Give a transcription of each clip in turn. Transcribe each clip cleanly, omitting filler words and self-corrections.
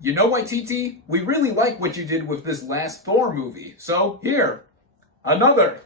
You know, YTT, we really like what you did with this last Thor movie. So, here, another.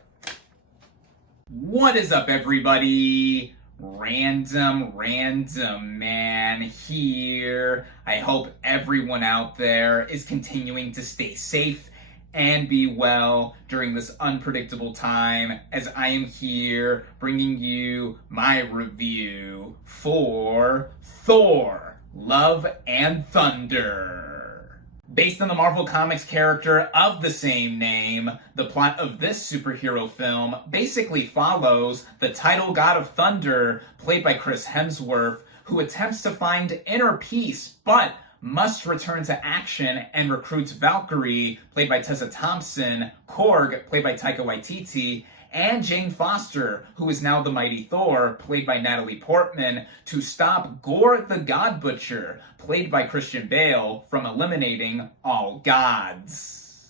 What is up, everybody? RandomRandomMan here. I hope everyone out there is continuing to stay safe and be well during this unpredictable time, as I am here bringing you my review for Thor: Love and Thunder. Based on the Marvel Comics character of the same name, the plot of this superhero film basically follows the title god of thunder, played by Chris Hemsworth, who attempts to find inner peace, but must return to action and recruits Valkyrie, played by Tessa Thompson, Korg, played by Taika Waititi, and Jane Foster, who is now the mighty Thor, played by Natalie Portman, to stop Gore the God Butcher, played by Christian Bale, from eliminating all gods.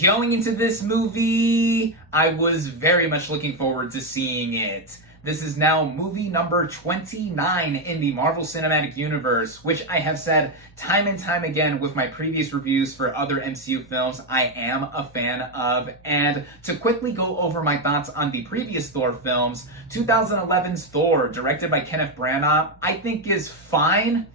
Going into this movie, I was very much looking forward to seeing it. This is now movie number 29 in the Marvel Cinematic Universe, which I have said time and time again with my previous reviews for other MCU films I am a fan of. And to quickly go over my thoughts on the previous Thor films, 2011's Thor, directed by Kenneth Branagh, I think is fine.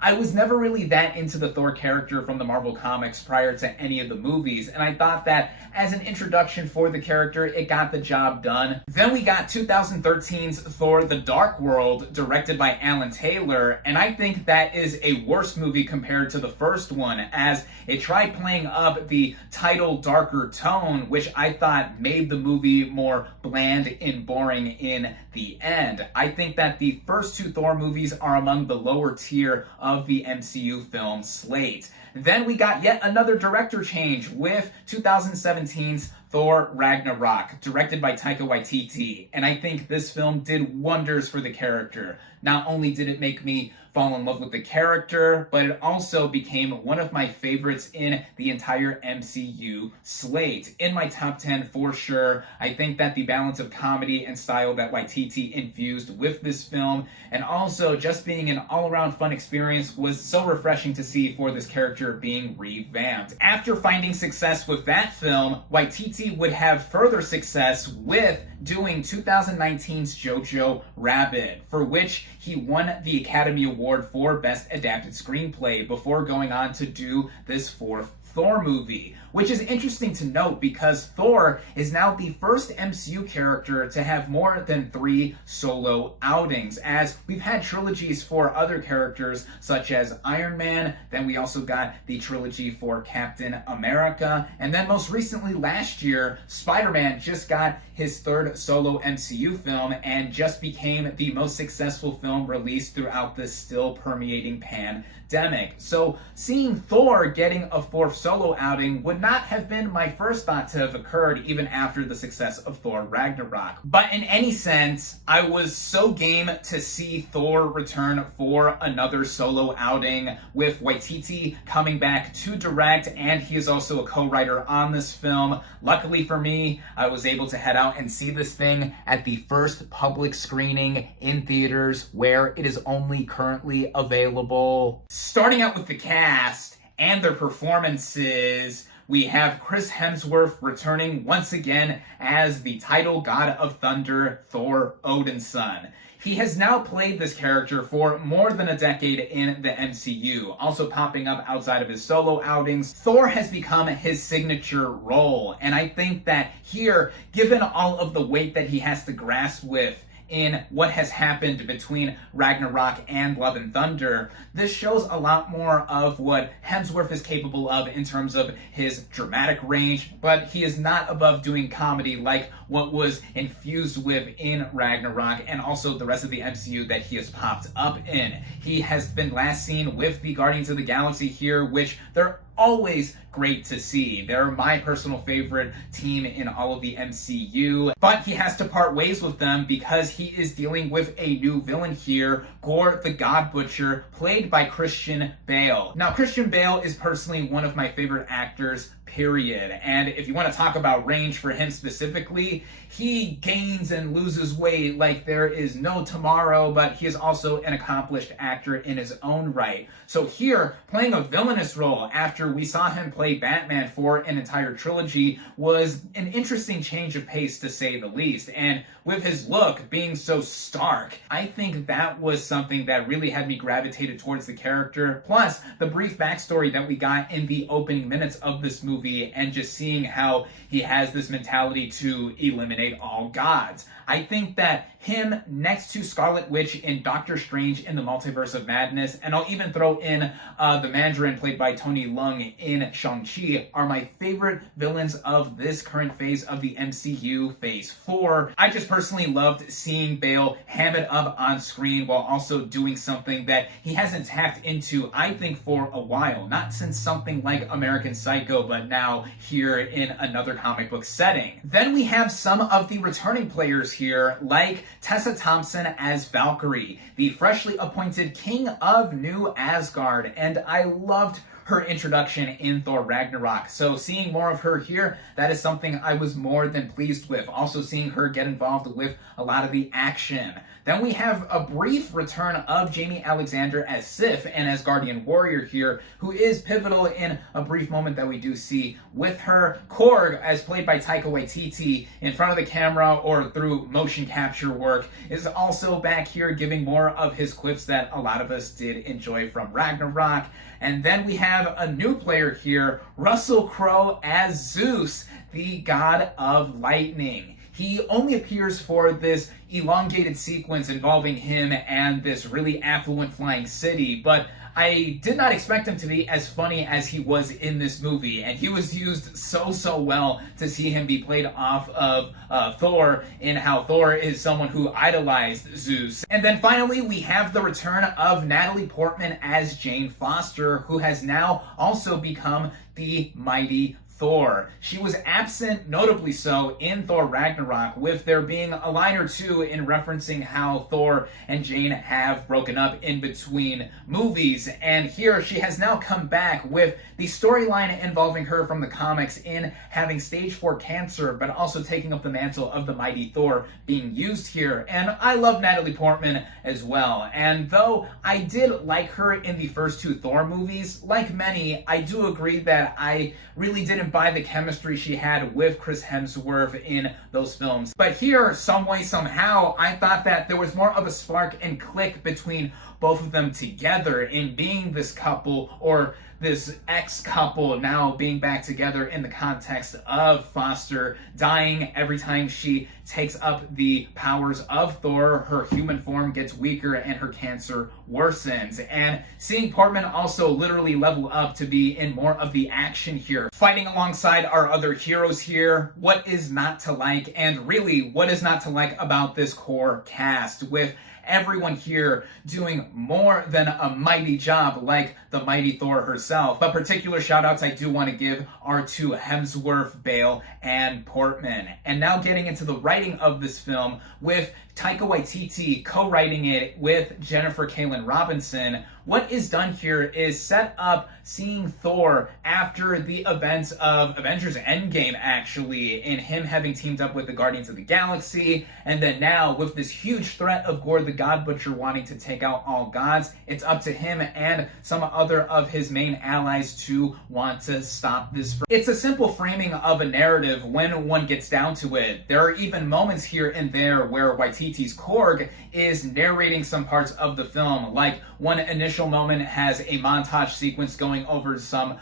I was never really that into the Thor character from the Marvel Comics prior to any of the movies, and I thought that as an introduction for the character, it got the job done. Then we got 2013's Thor: The Dark World, directed by Alan Taylor, and I think that is a worse movie compared to the first one, as it tried playing up the title darker tone, which I thought made the movie more bland and boring in the end. I think that the first two Thor movies are among the lower tier of the MCU film slate. Then we got yet another director change with 2017's Thor: Ragnarok, directed by Taika Waititi, and I think this film did wonders for the character. Not only did it make me fall in love with the character, but it also became one of my favorites in the entire MCU slate. In my top 10 for sure. I think that the balance of comedy and style that Waititi infused with this film, and also just being an all-around fun experience, was so refreshing to see for this character being revamped. After finding success with that film, Waititi would have further success with doing 2019's Jojo Rabbit, for which he won the Academy Award for Best Adapted Screenplay before going on to do this fourth Thor movie, which is interesting to note because Thor is now the first MCU character to have more than 3 solo outings, as we've had trilogies for other characters such as Iron Man, then we also got the trilogy for Captain America, and then most recently last year, Spider-Man just got his 3rd solo MCU film and just became the most successful film released throughout this still permeating pandemic. So seeing Thor getting a 4th solo outing would not have been my first thought to have occurred even after the success of Thor: Ragnarok. But in any sense, I was so game to see Thor return for another solo outing, with Waititi coming back to direct, and he is also a co-writer on this film. Luckily for me, I was able to head out and see this thing at the first public screening in theaters where it is only currently available. Starting out with the cast and their performances, we have Chris Hemsworth returning once again as the title god of thunder, Thor, Odin's son. He has now played this character for more than a decade in the MCU, also popping up outside of his solo outings. Thor has become his signature role, and I think that here, given all of the weight that he has to grasp with in what has happened between Ragnarok and Love and Thunder, this shows a lot more of what Hemsworth is capable of in terms of his dramatic range, but he is not above doing comedy like what was infused with in Ragnarok and also the rest of the MCU that he has popped up in. He has been last seen with the Guardians of the Galaxy here, which they're always great to see. They're my personal favorite team in all of the MCU, but he has to part ways with them because he is dealing with a new villain here, Gore the God Butcher, played by Christian Bale. Now, Christian Bale is personally one of my favorite actors period. And if you want to talk about range for him specifically, he gains and loses weight like there is no tomorrow, but he is also an accomplished actor in his own right. So here, playing a villainous role after we saw him play Batman for an entire trilogy was an interesting change of pace, to say the least. And with his look being so stark, I think that was something that really had me gravitated towards the character. Plus, the brief backstory that we got in the opening minutes of this movie, and just seeing how he has this mentality to eliminate all gods. I think that him next to Scarlet Witch in Doctor Strange in the Multiverse of Madness, and I'll even throw in the Mandarin played by Tony Leung in Shang-Chi, are my favorite villains of this current phase of the MCU, Phase 4. I just personally loved seeing Bale ham it up on screen while also doing something that he hasn't tapped into, I think, for a while. Not since something like American Psycho, but now here in another comic book setting. Then we have some of the returning players here, like Tessa Thompson as Valkyrie, the freshly appointed King of New Asgard, and I loved her introduction in Thor Ragnarok. So seeing more of her here, that is something I was more than pleased with. Also seeing her get involved with a lot of the action. Then we have a brief return of Jamie Alexander as Sif and as Guardian Warrior here, who is pivotal in a brief moment that we do see with her. Korg, as played by Taika Waititi, in front of the camera or through motion capture work, is also back here giving more of his quips that a lot of us did enjoy from Ragnarok. And then we have a new player here, Russell Crowe as Zeus, the god of lightning. He only appears for this elongated sequence involving him and this really affluent flying city, but I did not expect him to be as funny as he was in this movie, and he was used so well to see him be played off of Thor, in how Thor is someone who idolized Zeus. And then finally, we have the return of Natalie Portman as Jane Foster, who has now also become the mighty Thor. She was absent, notably so, in Thor Ragnarok, with there being a line or two in referencing how Thor and Jane have broken up in between movies. And here she has now come back with the storyline involving her from the comics in having stage 4 cancer, but also taking up the mantle of the mighty Thor being used here. And I love Natalie Portman as well. And though I did like her in the first 2 Thor movies, like many, I do agree that I really didn't by the chemistry she had with Chris Hemsworth in those films. But here, some way, somehow, I thought that there was more of a spark and click between both of them together in being this couple, or this ex-couple now being back together in the context of Foster dying every time she takes up the powers of Thor. Her human form gets weaker and her cancer worsens. And seeing Portman also literally level up to be in more of the action here, fighting alongside our other heroes here. What is not to like? And really, what is not to like about this core cast, with everyone here doing more than a mighty job, like the mighty Thor herself. But particular shout outs I do want to give are to Hemsworth, Bale, and Portman. And now getting into the writing of this film, with Taika Waititi co-writing it with Jennifer Kaylan Robinson. What is done here is set up seeing Thor after the events of Avengers Endgame, actually, in him having teamed up with the Guardians of the Galaxy, and then now with this huge threat of Gore the God Butcher wanting to take out all gods, it's up to him and some other of his main allies to want to stop this. It's a simple framing of a narrative when one gets down to it. There are even moments here and there where Waititi's Korg is narrating some parts of the film, like one initial moment has a montage sequence going over some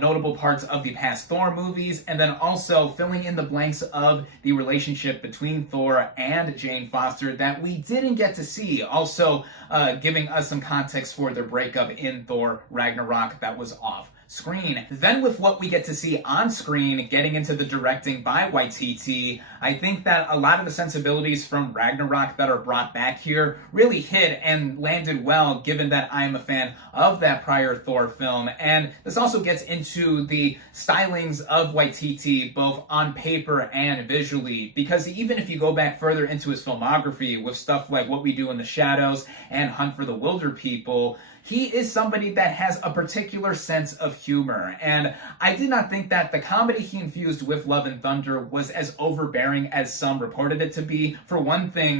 notable parts of the past Thor movies, and then also filling in the blanks of the relationship between Thor and Jane Foster that we didn't get to see, also giving us some context for their breakup in Thor Ragnarok that was off screen. Then with what we get to see on screen, getting into the directing by Waititi, I think that a lot of the sensibilities from Ragnarok that are brought back here really hit and landed well, given that I'm a fan of that prior Thor film. And this also gets into the stylings of Waititi, both on paper and visually, because even if you go back further into his filmography with stuff like What We Do in the Shadows and Hunt for the Wilder People, he is somebody that has a particular sense of humor. And I did not think that the comedy he infused with Love and Thunder was as overbearing as some reported it to be. For one thing,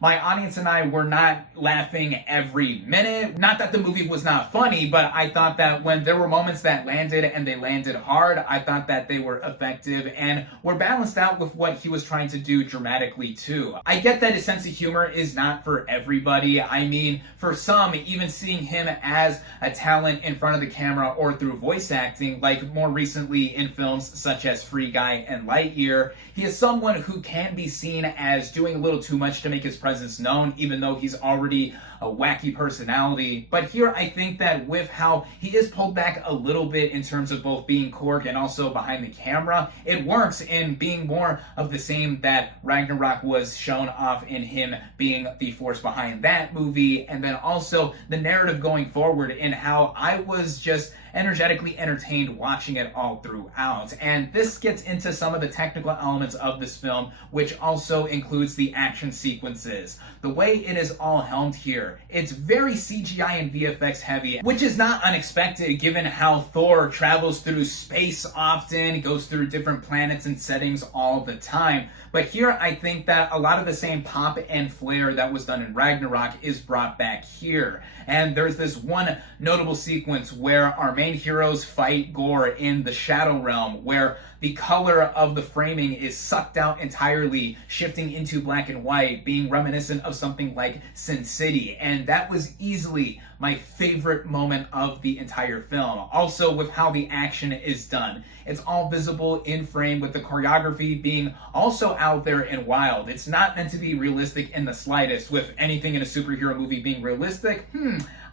my audience and I were not laughing every minute. Not that the movie was not funny, but I thought that when there were moments that landed and they landed hard, I thought that they were effective and were balanced out with what he was trying to do dramatically too. I get that his sense of humor is not for everybody. I mean, for some, even seeing him as a talent in front of the camera or through voice acting, like more recently in films such as Free Guy and Lightyear, he is someone who can be seen as doing a little too much to make his presence known, even though he's already a wacky personality. But here I think that with how he is pulled back a little bit in terms of both being Korg and also behind the camera, it works in being more of the same that Ragnarok was shown off in him being the force behind that movie, and then also the narrative going forward in how I was just energetically entertained watching it all throughout. And this gets into some of the technical elements of this film, which also includes the action sequences. The way it is all helmed here, it's very CGI and VFX heavy, which is not unexpected given how Thor travels through space often, goes through different planets and settings all the time. But here I think that a lot of the same pop and flair that was done in Ragnarok is brought back here. And there's this one notable sequence where our main heroes fight Gore in the Shadow Realm, where the color of the framing is sucked out entirely, shifting into black and white, being reminiscent of something like Sin City. And that was easily my favorite moment of the entire film. Also with how the action is done. It's all visible in frame, with the choreography being also out there and wild. It's not meant to be realistic in the slightest. With anything in a superhero movie being realistic,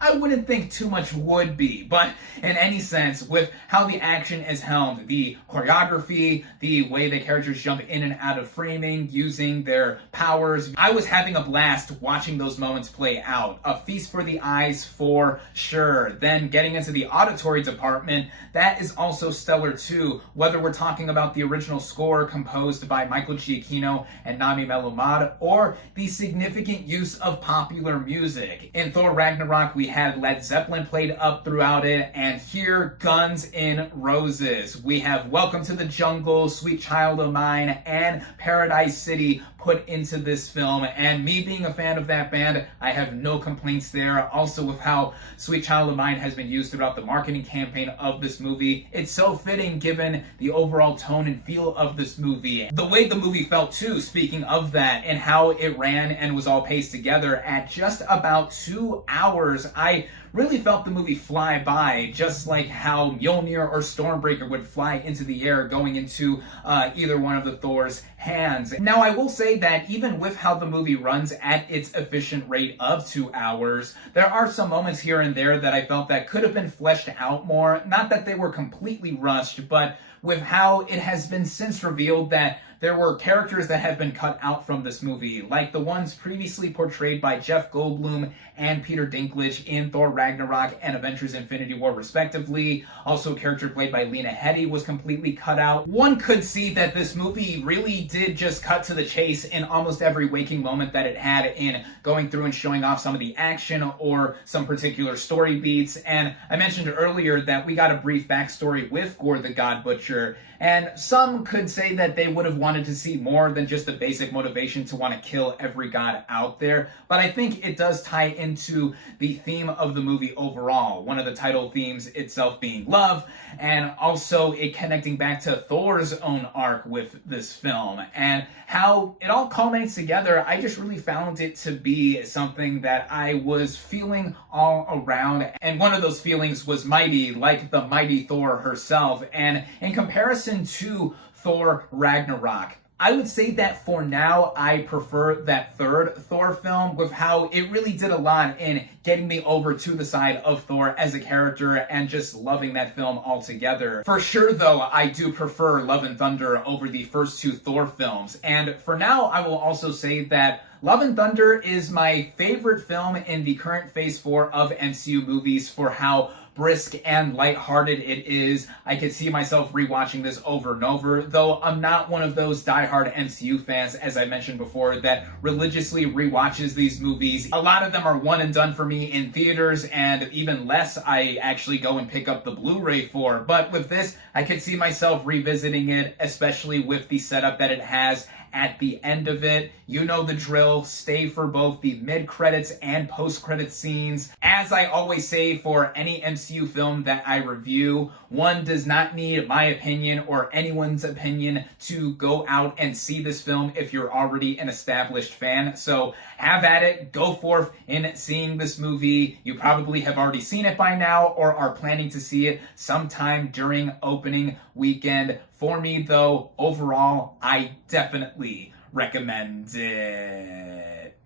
I wouldn't think too much would be. But in any sense, with how the action is helmed, the choreography, the way the characters jump in and out of framing, using their powers, I was having a blast watching those moments play out. A feast for the eyes for sure. Then getting into the auditory department, that is also stellar too. Whether we're talking about the original score composed by Michael Giacchino and Nami Malumad, or the significant use of popular music. In Thor Ragnarok, we had Led Zeppelin played up throughout it, and here, Guns N' Roses. We have Welcome to the Jungle, Sweet Child of Mine, and Paradise City put into this film, and me being a fan of that band, I have no complaints there. Also with how Sweet Child of Mine has been used throughout the marketing campaign of this movie. It's so fitting given the overall tone and feel of this movie. The way the movie felt too, speaking of that, and how it ran and was all paced together at just about 2 hours. I really felt the movie fly by, just like how Mjolnir or Stormbreaker would fly into the air going into either one of the Thor's hands. Now, I will say that even with how the movie runs at its efficient rate of 2 hours, there are some moments here and there that I felt that could have been fleshed out more. Not that they were completely rushed, but with how it has been since revealed that there were characters that have been cut out from this movie, like the ones previously portrayed by Jeff Goldblum and Peter Dinklage in Thor Ragnarok and Avengers Infinity War respectively. Also, a character played by Lena Headey was completely cut out. One could see that this movie really did just cut to the chase in almost every waking moment that it had in going through and showing off some of the action or some particular story beats. And I mentioned earlier that we got a brief backstory with Gore the God Butcher, and some could say that they would have wanted to see more than just a basic motivation to want to kill every god out there. But I think it does tie into the theme of the movie overall. One of the title themes itself being love, and also it connecting back to Thor's own arc with this film, and how it all culminates together. I just really found it to be something that I was feeling all around, and one of those feelings was mighty, like the mighty Thor herself. And in comparison to Thor Ragnarok, I would say that for now, I prefer that third Thor film, with how it really did a lot in getting me over to the side of Thor as a character and just loving that film altogether. For sure, though, I do prefer Love and Thunder over the first two Thor films. And for now, I will also say that Love and Thunder is my favorite film in the current Phase 4 of MCU movies for how brisk and lighthearted it is. I could see myself rewatching this over and over, though I'm not one of those diehard MCU fans, as I mentioned before, that religiously rewatches these movies. A lot of them are one and done for me in theaters, and even less I actually go and pick up the Blu-ray for. But with this, I could see myself revisiting it, especially with the setup that it has at the end of it. You know the drill. Stay for both the mid-credits and post-credits scenes. As I always say for any MCU film that I review, one does not need my opinion or anyone's opinion to go out and see this film if you're already an established fan. So have at it. Go forth in seeing this movie. You probably have already seen it by now or are planning to see it sometime during opening weekend. For me, though, overall, I definitely recommend it.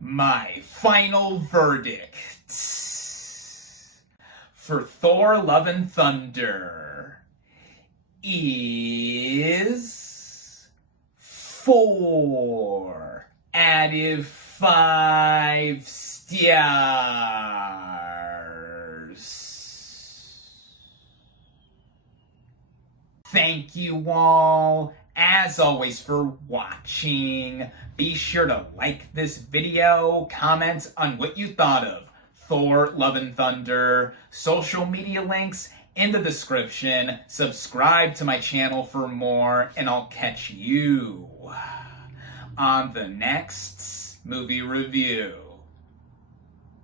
My final verdict for Thor: Love and Thunder is 4 out of 5 stars. Thank you all, as always, for watching. Be sure to like this video, comment on what you thought of Thor: Love and Thunder, social media links in the description, subscribe to my channel for more, and I'll catch you on the next movie review.